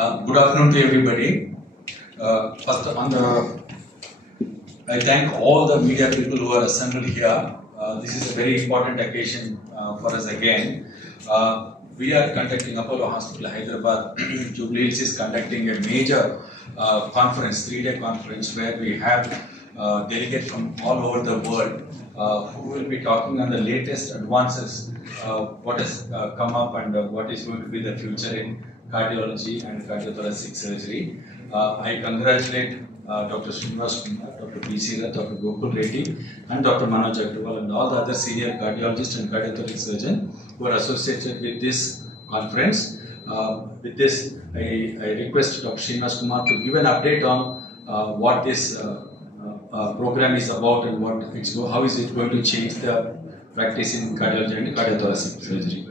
Good afternoon to everybody. First, I thank all the media people who are assembled here. This is a very important occasion for us again. We are conducting Apollo Hospital, Hyderabad. Jubilee Hills is conducting a major conference, 3-day conference, where we have delegates from all over the world who will be talking on the latest advances, what has come up and what is going to be the future in cardiology and cardiothoracic surgery. I congratulate Dr. Srinivas Kumar, Dr. B.C. Rath, Dr. Gokul Reddy, and Dr. Manoj Agrawal, and all the other senior cardiologists and cardiothoracic surgeons who are associated with this conference. With this, I request Dr. Srinivas Kumar to give an update on what this program is about and how is it going to change the practice in cardiology and cardiothoracic surgery.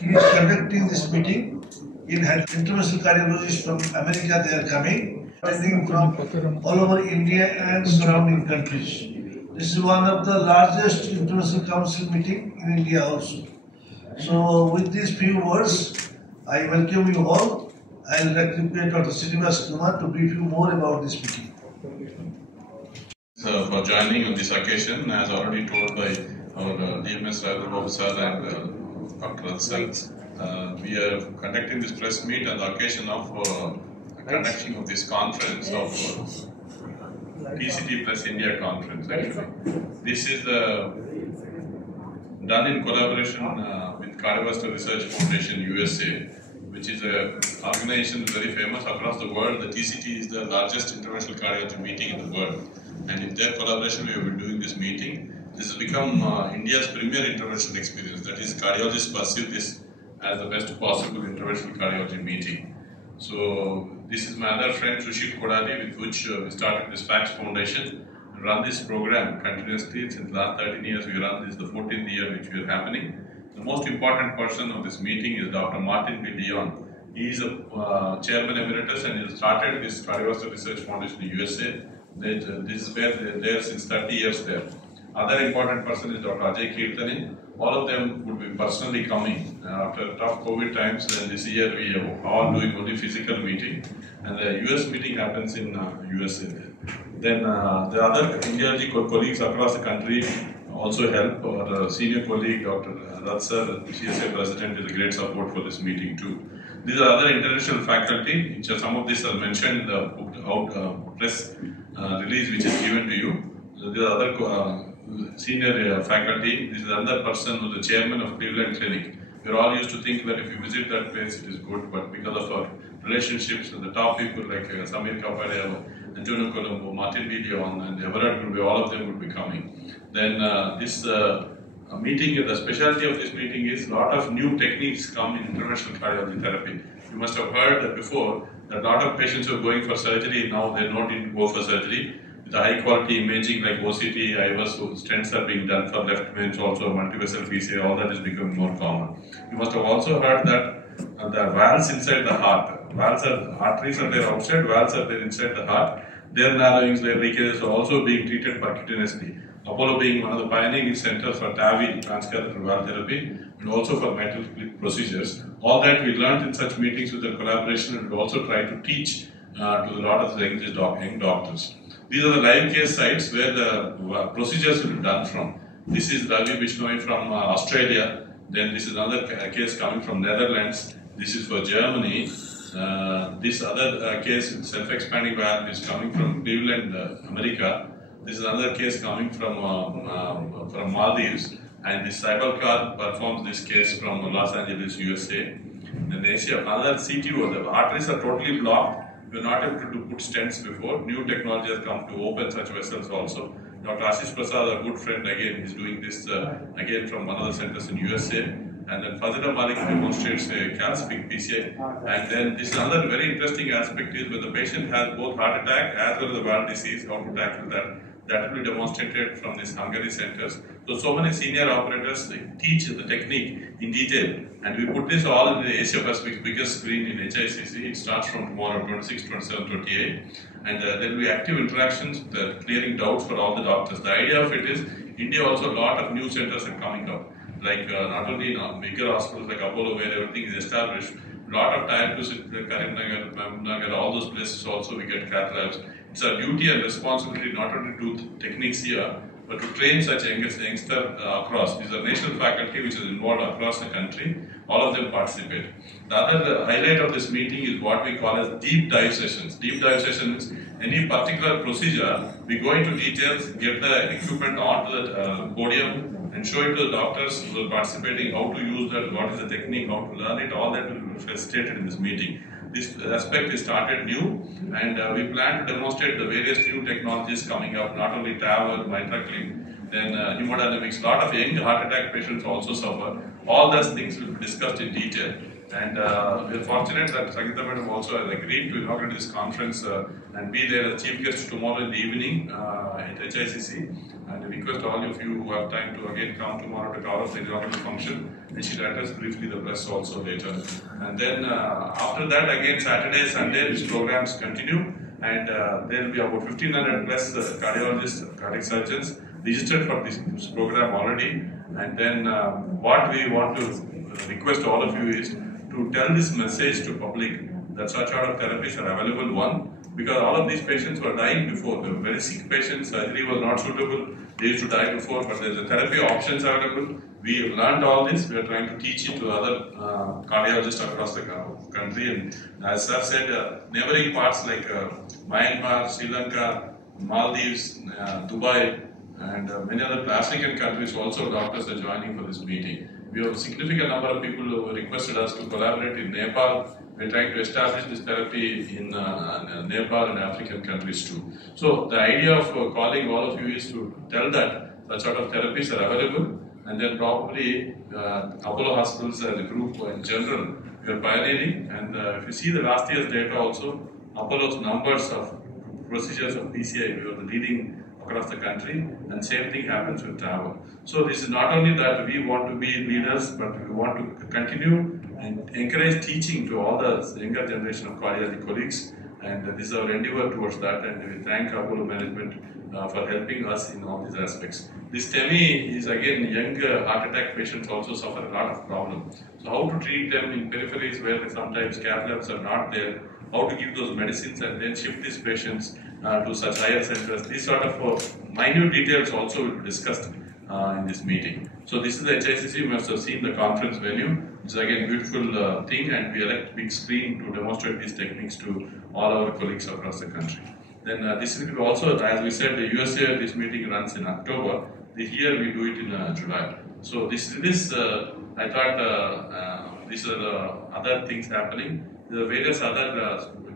He is conducting this meeting. International cardiologists from America, they are coming, attending from all over India and surrounding countries. This is one of the largest international council meeting in India also. So with these few words, I welcome you all. I will request Dr. Srinivas Kumar to brief you more about this meeting. For joining on this occasion, as already told by our DMS Raghubabu sir and Dr. Rath, we are conducting this press meet on the occasion of conducting of this conference of TCT plus India conference. Actually, this is done in collaboration with Cardiovascular Research Foundation USA, which is an organization very famous across the world. The TCT is the largest interventional cardiology meeting in the world, and in their collaboration, we have been doing this meeting. This has become India's premier interventional experience. That is, cardiologists perceive this as the best possible interventional cardiology meeting. So this is my other friend Sushil Kodali, with which we started this FACS Foundation and run this program continuously. Since the last 13 years we run this, the 14th year which we are happening. The most important person of this meeting is Dr. Martin B. Leon. He is a chairman emeritus and he started this Cardiovascular Research Foundation in USA. This is where they are there since 30 years there. Other important person is Dr. Ajay Kirtani. All of them would be personally coming after tough COVID times. Then this year we are all doing only physical meeting, and the US meeting happens in USA. Then the other Indian colleagues across the country also help. Our senior colleague Dr. Rath sir, CSA president, is a great support for this meeting too. These are other international faculty. Which some of these are mentioned in the press release which is given to you. So these are other senior faculty. This is another person who is the chairman of Cleveland Clinic. We are all used to think that if you visit that place, it is good, but because of our relationships with the top people like Samir Kapadia, Antonio Colombo, Martin B. Leon, and Everett Group, all of them would be coming. Then this meeting, the specialty of this meeting is a lot of new techniques come in interventional cardiology therapy. You must have heard that before that a lot of patients who are going for surgery now they don't need to go for surgery. The high quality imaging like OCT, IVUS, stents are being done for left mains, also multivessel PCI, all that is becoming more common. You must have also heard that the valves inside the heart, arteries are there outside, valves are there inside the heart. Their narrowings, their leakages are also being treated percutaneously. Apollo being one of the pioneering centers for TAVI, transcatheter valve therapy, and also for metal clip procedures. All that we learned in such meetings with the collaboration, and we also try to teach to a lot of the young doctors. These are the live case sites where the procedures will be done from. This is Ravi Bishnoi from Australia. Then this is another case coming from Netherlands. This is for Germany. This other case, self-expanding valve, is coming from Cleveland, America. This is another case coming from Maldives. And this Cybercar performs this case from Los Angeles, USA. Then Asia, another CTO, the arteries are totally blocked. We were not able to put stents before. New technology has come to open such vessels also. Dr. Ashish Prasad, our good friend again, is doing this again from one of the centers in USA. And then Fazila Malik demonstrates a calcific PCI. And then this another very interesting aspect is when the patient has both heart attack as well as the valve disease, how to tackle that. That will be demonstrated from these Hungary centers. So many senior operators teach the technique in detail, and we put this all in the Asia Pacific's biggest screen in HICC. It starts from tomorrow, 26, 27, 28, and there will be active interactions, clearing doubts for all the doctors. The idea of it is, India also a lot of new centers are coming up, like not only in bigger hospitals like Apollo where everything is established, lot of Tier 2 cities, Karimnagar, Mahbubnagar, all those places also we get cath labs. It's our duty and responsibility not only to do techniques here, but to train such youngster across. These are national faculty which is involved across the country. All of them participate. The other highlight of this meeting is what we call as deep dive sessions. Deep dive session means any particular procedure, we go into details, get the equipment onto the podium and show it to the doctors who are participating, how to use that, what is the technique, how to learn it, all that will be facilitated in this meeting. This aspect is started new, and we plan to demonstrate the various new technologies coming up, not only TAVR, MitraClip, then hemodynamics. A lot of young heart attack patients also suffer. All those things will be discussed in detail. And we are fortunate that Sangeeta Madam also has agreed to inaugurate this conference and be there as chief guest tomorrow in the evening at HICC. And we request all of you who have time to again come tomorrow to cover the inaugural function. And she'll address briefly the press also later. And then after that, again Saturday, Sunday, these programs continue. And there will be about 1,500 plus cardiologists, cardiac surgeons registered for this program already. And then what we want to request all of you is to tell this message to public that such sort of therapies are available. One, because all of these patients were dying before. They were very sick patients, surgery was not suitable, they used to die before, but there's a therapy options available. We have learned all this, we are trying to teach it to other cardiologists across the country. And as Sir said, neighboring parts like Myanmar, Sri Lanka, Maldives, Dubai, and many other African countries also doctors are joining for this meeting. We have a significant number of people who requested us to collaborate in Nepal. We're trying to establish this therapy in Nepal and African countries too. So the idea of calling all of you is to tell that such sort of therapies are available, and then probably Apollo Hospitals as a group in general, we are pioneering. And if you see the last year's data also, Apollo's numbers of procedures of PCI, we are the leading across the country, and same thing happens with TAVR. So this is not only that we want to be leaders, but we want to continue and encourage teaching to all the younger generation of cardiology colleagues, and this is our endeavor towards that, and we thank Apollo management for helping us in all these aspects. This TEMI is again young heart attack patients also suffer a lot of problems. So how to treat them in peripheries where sometimes cath labs are not there, how to give those medicines and then shift these patients to such higher centers. These sort of minute details also will be discussed in this meeting. So this is the HICC. You must have seen the conference venue. It's again beautiful thing, and we elect big screen to demonstrate these techniques to all our colleagues across the country. Then this will be also, as we said, the USA this meeting runs in October. Here we do it in July. So this I thought these are the other things happening. There are various other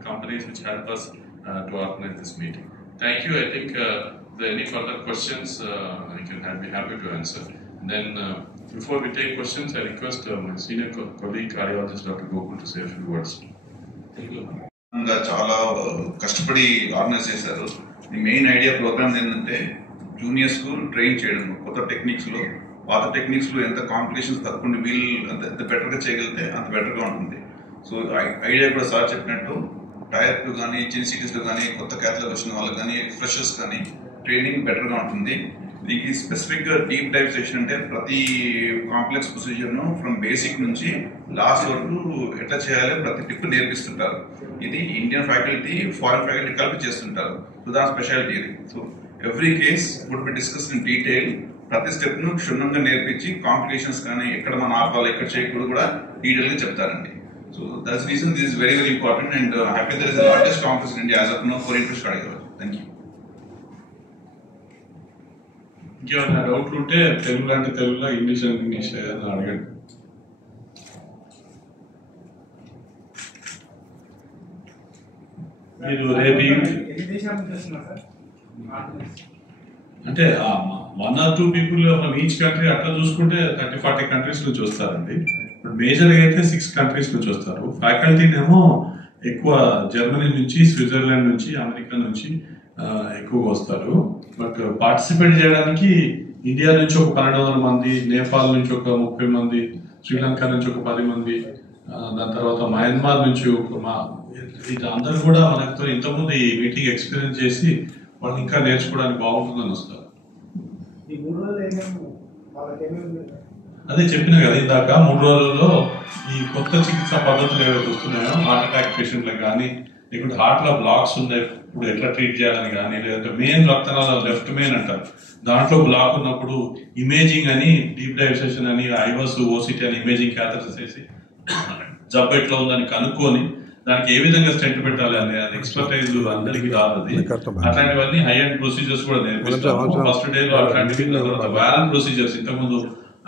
companies which help us to organize this meeting. Thank you. I think if there are any further questions, I can be happy to answer. And then before we take questions, I request my senior colleague cardiologist Dr. Gokul to say a few words. Thank you. చాలా కష్టపడి ఆర్గనైజ్ చేశారు. ఈ main idea programme ఏంటంటే జూనియర్స్ కు ట్రైన్ చేయడం, కొత్త టెక్నిక్స్ లో పాత టెక్నిక్స్ లో ఎంత కాంప్లికేషన్స్ తక్కువ వీళ్ళు ఎంత బెటర్ గా చేయగలిగితే అంత బెటర్ గా ఉంటుంది. సో ఐడియా కూడా సార్ చెప్పినట్టు టైర్ 2 కానీ చిన్న సిటీస్ లో కానీ కొత్త క్యాథ్లకు వచ్చిన వాళ్ళకి కానీ ఫ్రెషర్స్ కానీ ట్రైనింగ్ బెటర్ గా ఉంటుంది. దీనికి స్పెసిఫిక్ గా డీప్ డైవ్ సెషన్ అంటే ప్రతి కాంప్లెక్స్ ప్రొసీజర్ ను ఫ్రమ్ బేసిక్ నుంచి లాస్ట్ వరకు ఎట్లా చేయాలో ప్రతి టిప్ నేర్పిస్తుంటారు. ఇది ఇండియన్ ఫ్యాకల్టీ, ఫారెన్ ఫ్యాకల్టీ కలిపి చేస్తుంటారు. సో దాని స్పెషాలిటీ ఇది. So every case would be discuss in detail. ప్రతి స్టెప్ ను క్షుణ్ణంగా నేర్పించి కాంప్లికేషన్స్ కానీ ఎక్కడ మన ఆపాలి ఎక్కడ చేయకూడదు కూడా డీటెయిల్ గా చెప్తారండి. So that's the reason this is very, very important, and happy there is the largest conference in India as of now for interest cardiology. Thank you. ఇంకేమైనా డౌట్లు ఉంటే తెలుగు అంటే తెలుగులో, ఇంగ్లీష్ అంటే ఇంగ్లీష్ ఏదైనా అడగండి. మీరు రేపు అంటే 1 or 2 people ఫ్రమ్ ఈచ్ కంట్రీ అట్లా చూసుకుంటే 30-40 కంట్రీస్ నుంచి వస్తారండి. బట్ మేజర్గా అయితే 6 కంట్రీస్ నుంచి వస్తారు. ఫ్యాకల్టీనేమో ఎక్కువ జర్మనీ నుంచి, స్విట్జర్లాండ్ నుంచి, అమెరికా నుంచి ఎక్కువగా వస్తారు. బట్ పార్టిసిపేట్ చేయడానికి ఇండియా నుంచి ఒక 1200 మంది, నేపాల్ నుంచి ఒక 30 మంది, శ్రీలంక నుంచి ఒక 10 మంది, దాని తర్వాత మయన్మార్ నుంచి ఇది అందరూ కూడా మనతో ఇంతకుముందు ఈ మీటింగ్ ఎక్స్పీరియన్స్ చేసి వాళ్ళు ఇంకా నేర్చుకోవడానికి బాగుంటుందని వస్తారు. అదే చెప్పినా కదా ఇందాక 3 రోజుల్లో ఈ కొత్త చికిత్సా పద్ధతులు ఏవైతే వస్తున్నాయో హార్ట్ అటాక్ పేషెంట్లకు కానీ లేకుంటే హార్ట్ లో బ్లాక్స్ ఉన్నాయి ఇప్పుడు ఎట్లా ట్రీట్ చేయాలని కానీ లేదంటే మెయిన్ రక్తనాళాలు లెఫ్ట్ మెయిన్ అంటారు దాంట్లో బ్లాక్ ఉన్నప్పుడు ఇమేజింగ్ అని డీప్ డైవ్ సెషన్ అని ఐవస్ ఓసిటీ అని ఇమేజింగ్ క్యాథెటర్స్ వేసి జబ్బు ఎట్లా ఉందని కనుక్కొని దానికి ఏ విధంగా స్టెంట్ పెట్టాలి అనే ఎక్స్పర్టైజ్ అందరికీ రాదు. అట్లాంటివన్నీ హై అండ్ ప్రొసీజర్స్ కూడా నేర్పిస్తాము ఫస్ట్ డే లో. అట్లాంటివి వాల్ ప్రొసీజర్స్ ఇంతకుముందు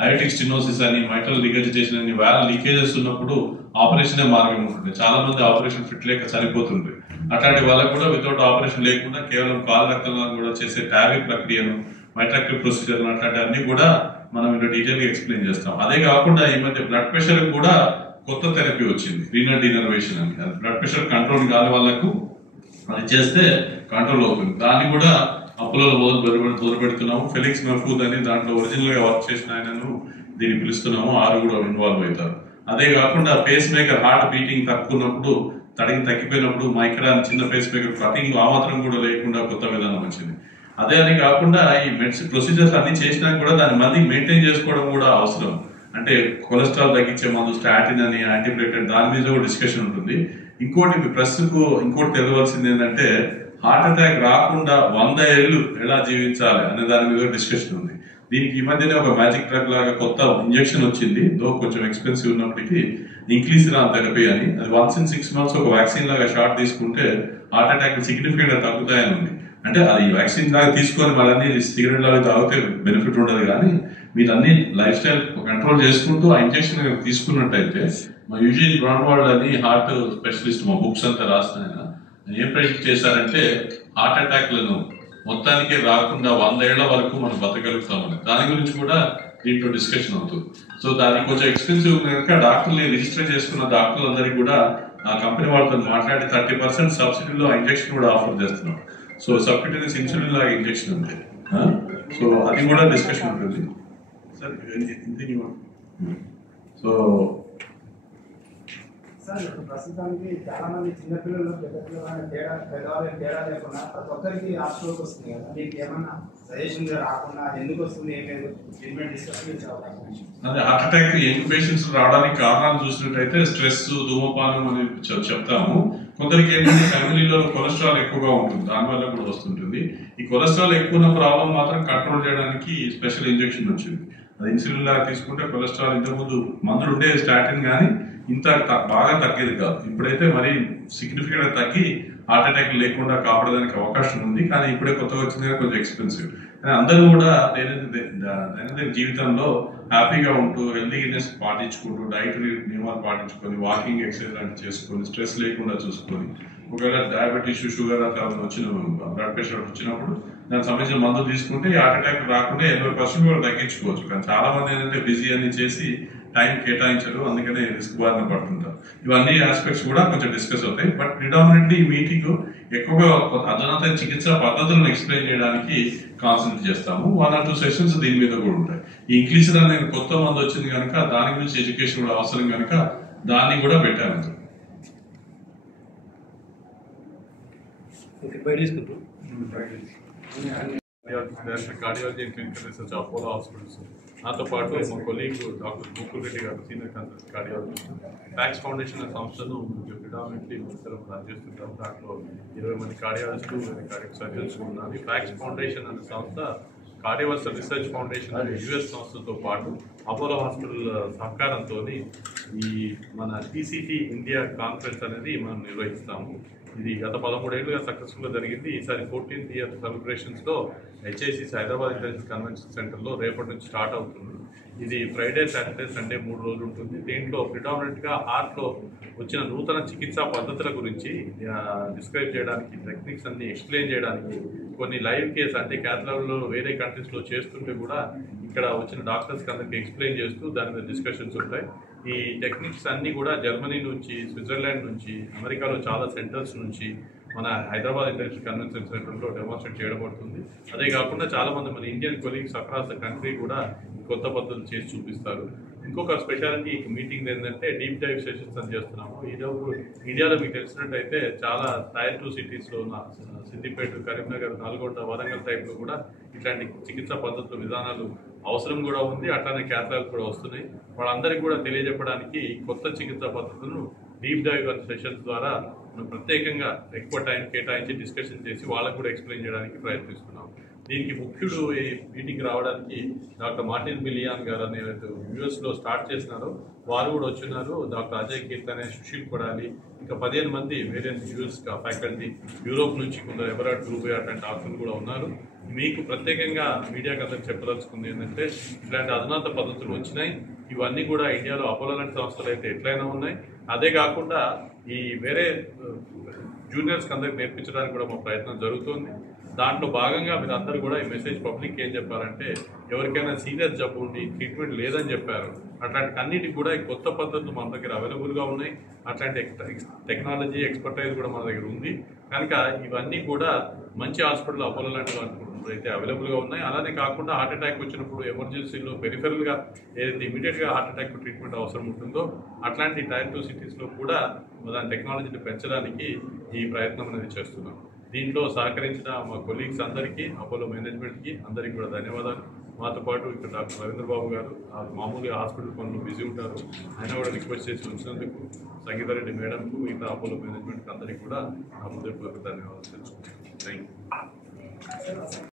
అయోటిక్ స్టెనోసిస్ అని మైట్రల్ రిగర్జిటేషన్ అని వాల్ లీకేజెస్ ఉన్నప్పుడు ఆపరేషనే మార్గం ఉంటుంది. చాలా మంది ఆపరేషన్ ఫిట్ లేక చనిపోతుంది. అట్లాంటి వాళ్ళకు కూడా వితౌట్ ఆపరేషన్ లేకుండా కేవలం కాలు రక్తంలో కూడా చేసే ట్యాబీ ప్రక్రియను మైట్రాక్టివ్ ప్రొసీజర్ అట్లాంటి అన్ని కూడా మనం ఇంట్లో డీటెయిల్ గా ఎక్స్ప్లెయిన్ చేస్తాం. అదే కాకుండా ఈ మధ్య బ్లడ్ ప్రెషర్ కూడా కొత్త థెరపీ వచ్చింది, రీనల్ డీనర్వేషన్ అని. బ్లడ్ ప్రెషర్ కంట్రోల్ కాని వాళ్ళకు అది చేస్తే కంట్రోల్ అవుతుంది. దాన్ని కూడా అప్పులలో మొదలు పెడుతున్నాము. ఫెలిక్స్ మహఫూద్ అని దాంట్లో ఒరిజినల్ గా వర్క్ చేసిన ఆయనను దీన్ని పిలుస్తున్నాము. 6 కూడా ఇన్వాల్వ్ అవుతారు. అదే కాకుండా పేస్ మేకర్ హార్ట్ బీటింగ్ తక్కువన్నప్పుడు తగ్గిపోయినప్పుడు మైక్రా చిన్న పేస్ మేకర్ కటింగ్ ఆ మాత్రం కూడా లేకుండా కొత్త విధానం వచ్చింది. అదే అని కాకుండా ఈ మెడిసిన్ ప్రొసీజర్స్ అన్ని చేసినా కూడా దాన్ని మళ్ళీ మెయింటైన్ చేసుకోవడం కూడా అవసరం. అంటే కొలెస్ట్రాల్ తగ్గించే మందు స్టాటిన్ అని యాంటీప్లేటెడ్ దాని మీద కూడా డిస్కషన్ ఉంటుంది. ఇంకోటి ప్రస్తుతకు ఇంకోటి తెలియవలసింది ఏంటంటే హార్ట్ అటాక్ రాకుండా 100 ఏళ్ళు ఎలా జీవించాలి అనే దాని మీద డిస్కషన్ ఉంది. దీనికి ఈ మధ్యనే ఒక మ్యాజిక్ డ్రగ్ లాగా కొత్త ఇంజెక్షన్ వచ్చింది, దో కొంచెం ఎక్స్పెన్సివ్ ఉన్నప్పటికీ ఇంక్లీసిరాన్ థెరపీ అని. అది 1 in 6 months ఒక వ్యాక్సిన్ లాగా షాట్ తీసుకుంటే హార్ట్ అటాక్ సిగ్నిఫికెంట్ గా తగ్గుతాయని ఉంది. అంటే అది వ్యాక్సిన్ లాగా తీసుకొని మళ్ళీ సిగరెట్ లాగా తాగితే బెనిఫిట్ ఉండదు, కానీ మీరు అన్ని లైఫ్ స్టైల్ కంట్రోల్ చేసుకుంటూ ఆ ఇంజెక్షన్ తీసుకున్నట్టయితే మా యూజీ బ్రాడ్వాల్డ్ అని హార్ట్ స్పెషలిస్ట్ మా బుక్స్ అంతా రాసిన ఆయన ఏం ప్రెడిక్ట్ చేశారంటే హార్ట్ అటాక్లను మొత్తానికి రాకుండా 100 ఏళ్ల వరకు మనం బతకగలుగుతామని. దాని గురించి కూడా దీంట్లో డిస్కషన్ అవుతుంది. సో దానికి కొంచెం ఎక్స్పెన్సివ్ కనుక డాక్టర్ని రిజిస్టర్ చేసుకున్న డాక్టర్లందరికీ కూడా ఆ కంపెనీ వాళ్ళతో మాట్లాడి 30% సబ్సిడీలో ఇంజెక్షన్ కూడా ఆఫర్ చేస్తున్నాం. సో సబ్క్యూటేనియస్ ఇన్సులిన్ లాగా ఇంజెక్షన్ ఉంది. సో అది కూడా డిస్కషన్ ఉంటుంది సార్. సో సార్ ప్రస్తుతానికి చాలా మంది చిన్నపిల్లలు పెద్దవాళ్ళు తేడా లేకుండా ప్రతి ఒక్కరికి హార్ట్ స్ట్రోక్ వస్తుంది కదా, మీకు ఏమన్నా సజెషన్ రాకుండా ఎందుకు వస్తుంది ఏం లేదు ట్రీట్మెంట్ తీసుకొచ్చి అదే హార్ట్ అటాక్ యంగ్ పేషెంట్స్ రావడానికి కారణాలు చూసినట్టయితే స్ట్రెస్, ధూమపానం అని చెప్తాము. కొందరికి ఏంటంటే ఫ్యామిలీలో కొలెస్ట్రాల్ ఎక్కువగా ఉంటుంది, దానివల్ల కూడా వస్తుంటుంది. ఈ కొలెస్ట్రాల్ ఎక్కువ ఉన్న ప్రాబ్లం మాత్రం కంట్రోల్ చేయడానికి స్పెషల్ ఇంజెక్షన్ వచ్చింది. అది ఇన్సులిన్ లాగా తీసుకుంటే కొలెస్ట్రాల్ ఇంతకుముందు మందులు ఉండే స్టాటిన్ కానీ ఇంత బాగా తగ్గేది కాదు. ఇప్పుడైతే మరి సిగ్నిఫికెంట్ గా తగ్గి హార్ట్ అటాక్ లేకుండా కాపాడడానికి అవకాశం ఉంది. కానీ ఇప్పుడే కొత్తగా వచ్చింది కొంచెం ఎక్స్పెన్సివ్. కానీ అందరూ కూడా దైనందిన జీవితంలో హ్యాపీగా ఉంటూ హెల్తీనెస్ పాటించుకుంటూ డైట్ నియమాలు పాటించుకొని వాకింగ్ ఎక్సర్సైజ్ లాంటివి చేసుకొని స్ట్రెస్ లేకుండా చూసుకొని ఒకవేళ డయాబెటీస్, షుగర్ అట్లా వచ్చిన బ్లడ్ ప్రెషర్ వచ్చినప్పుడు దానికి సంబంధించిన మందులు తీసుకుంటే హార్ట్ అటాక్ రాకుండా 80% కూడా తగ్గించుకోవచ్చు. కానీ చాలా మంది ఏంటంటే బిజీ అని చేసి టైం కేటాయించరు, అందుకనే రిస్క్ బారిన పడుతుంటారు. ఇవన్నీ ఆస్పెక్ట్స్ కూడా కొంచెం డిస్కస్ అవుతాయి. బట్ ప్రిడామినెంట్లీ ఈ మీటింగ్ ఎక్కువగా అధునాతన చికిత్సా పద్ధతులను ఎక్స్ప్లెయిన్ చేయడానికి కాన్సన్ట్రేట్ చేస్తాము. 1 or 2 sessions దీని మీద కూడా ఉంటాయి. ఈ ఇంక్లీసిరాన్ అనేది కొత్త మందు వచ్చింది కనుక దాని గురించి ఎడ్యుకేషన్ కూడా అవసరం కనుక దాన్ని కూడా పెట్టాను. Cardiology and clinical research Apollo hospitals, నాతో పాటు మా colleague doctor Gokul Reddy garu senior consultant cardiologist. Fax foundation అనే సంస్థను ప్రిడామినెంట్లీ రన్ చేస్తుంటాం. దాంట్లో 20 మంది కార్డియాలజిస్టులు, కార్డియాక్ సర్జన్స్ ఉన్నారు. ఈ ఫ్యాక్స్ ఫౌండేషన్ అనే సంస్థ కార్డియోవాస్కులర్ రీసెర్చ్ ఫౌండేషన్ అనే యుఎస్ సంస్థతో పాటు అపోలో హాస్పిటల్ సహకారంతో ఈ మన టీసీటీ ఇండియా కాన్ఫరెన్స్ అనేది మనం నిర్వహిస్తాము. ఇది గత 13 ఏళ్ళుగా సక్సెస్ఫుల్గా జరిగింది. ఈసారి 14th year సెలబ్రేషన్స్లో హెచ్ఐసిసి హైదరాబాద్ ఇంటర్నేషనల్ కన్వెన్షన్ సెంటర్లో రేపటి నుంచి స్టార్ట్ అవుతుంది. ఇది ఫ్రైడే, సాటర్డే, సండే 3 రోజులు ఉంటుంది. దీంట్లో ప్రిడామినెంట్గా హార్ట్లో వచ్చిన నూతన చికిత్సా పద్ధతుల గురించి డిస్క్రైబ్ చేయడానికి, టెక్నిక్స్ అన్ని ఎక్స్ప్లెయిన్ చేయడానికి, కొన్ని లైవ్ కేస్ అంటే క్యాథలాబ్లో వేరే కంట్రీస్లో చేస్తుంటే కూడా ఇక్కడ వచ్చిన డాక్టర్స్కి అందరికీ ఎక్స్ప్లెయిన్ చేస్తూ దాని మీద డిస్కషన్స్ ఉంటాయి. ఈ టెక్నిక్స్ అన్నీ కూడా జర్మనీ నుంచి, స్విట్జర్లాండ్ నుంచి, అమెరికాలో చాలా సెంటర్స్ నుంచి మన హైదరాబాద్ ఇంటర్నేషనల్ కన్వెన్షన్ సెంటర్లో డెమాన్స్ట్రేట్ చేయబడుతుంది. అదే కాకుండా చాలామంది మన Indian colleagues across the country కూడా కొత్త పద్ధతులు చేసి చూపిస్తారు. ఇంకొక స్పెషాలిటీ మీటింగ్ ఏంటంటే డీప్ డైవ్ సెషన్స్ అని చేస్తున్నాము. ఈరోజు ఇండియాలో మీకు తెలిసినట్టయితే చాలా Tier 2 సిటీస్లో ఉన్న సిద్దిపేట, కరీంనగర్, నల్గొండ, వరంగల్ టైప్లో కూడా ఇట్లాంటి చికిత్సా పద్ధతులు, విధానాలు అవసరం కూడా ఉంది. అట్లానే క్యాథలాగ్స్ కూడా వస్తున్నాయి. వాళ్ళందరికీ కూడా తెలియజెప్పడానికి కొత్త చికిత్సా పద్ధతులను డీప్ డైవ్ సెషన్స్ ద్వారా మనం ప్రత్యేకంగా ఎక్కువ టైం కేటాయించి డిస్కషన్ చేసి వాళ్ళకు కూడా ఎక్స్ప్లెయిన్ చేయడానికి ప్రయత్నిస్తున్నాం. దీనికి ముఖ్యుడు ఈ మీటింగ్ రావడానికి డాక్టర్ మార్టిన్ బిలియాన్ గారు అనే యూఎస్లో స్టార్ట్ చేసినారు. వారు కూడా వచ్చినారు. డాక్టర్ అజయ్ కీర్తనే, సుశీల్ కొడాలి, ఇంకా 15 మంది వేరే యూఎస్ ఫ్యాకల్టీ, యూరోప్ నుంచి కొందరు ఎవరాట్ గ్రూప్ అట్లాంటి డాక్టర్లు కూడా ఉన్నారు. మీకు ప్రత్యేకంగా మీడియాకి అందరికి చెప్పదలుచుకుంది ఏంటంటే ఇట్లాంటి అధునాత పద్ధతులు వచ్చినాయి. ఇవన్నీ కూడా ఇండియాలో అపోలో లాంటి సంస్థలు అయితే ఎట్లయినా ఉన్నాయి. అదే కాకుండా ఈ వేరే జూనియర్స్కి అందరికి నేర్పించడానికి కూడా మా ప్రయత్నం జరుగుతుంది. దాంట్లో భాగంగా మీరు అందరూ కూడా ఈ మెసేజ్ పబ్లిక్ ఏం చెప్పారంటే ఎవరికైనా సీరియస్ జబ్బు ఉండి ట్రీట్మెంట్ లేదని చెప్పారు. అట్లాంటి అన్నిటికి కూడా ఈ కొత్త పద్ధతులు మన దగ్గర అవైలబుల్గా ఉన్నాయి. అట్లాంటి టెక్నాలజీ ఎక్స్పర్టైజ్ కూడా మన దగ్గర ఉంది. కనుక ఇవన్నీ కూడా మంచి హాస్పిటల్ అపోలో లాంటి అయితే అవైలబుల్గా ఉన్నాయి. అలానే కాకుండా హార్ట్ అటాక్ వచ్చినప్పుడు ఎమర్జెన్సీలో పెరిఫెరల్గా ఏదైతే ఇమీడియట్గా హార్ట్ అటాక్ ట్రీట్మెంట్ అవసరం ఉంటుందో అట్లాంటి టైర్ 2 సిటీస్లో కూడా దాని టెక్నాలజీని పెంచడానికి ఈ ప్రయత్నం అనేది చేస్తున్నాం. దీంట్లో సహకరించిన మా కొలీగ్స్ అందరికీ, అపోలో మేనేజ్మెంట్కి అందరికీ కూడా ధన్యవాదాలు. మాతో పాటు ఇక్కడ డాక్టర్ రవీంద్ర బాబు గారు మామూలుగా హాస్పిటల్ పనులు బిజీ ఉంటారు, ఆయన కూడా రిక్వెస్ట్ చేసి వచ్చినందుకు సంగీతారెడ్డి మేడంకు, మిగతా అపోలో మేనేజ్మెంట్కి అందరికీ కూడా నా హృదయపూర్వక ధన్యవాదాలు తెలుసుకుంటాను. Thank you.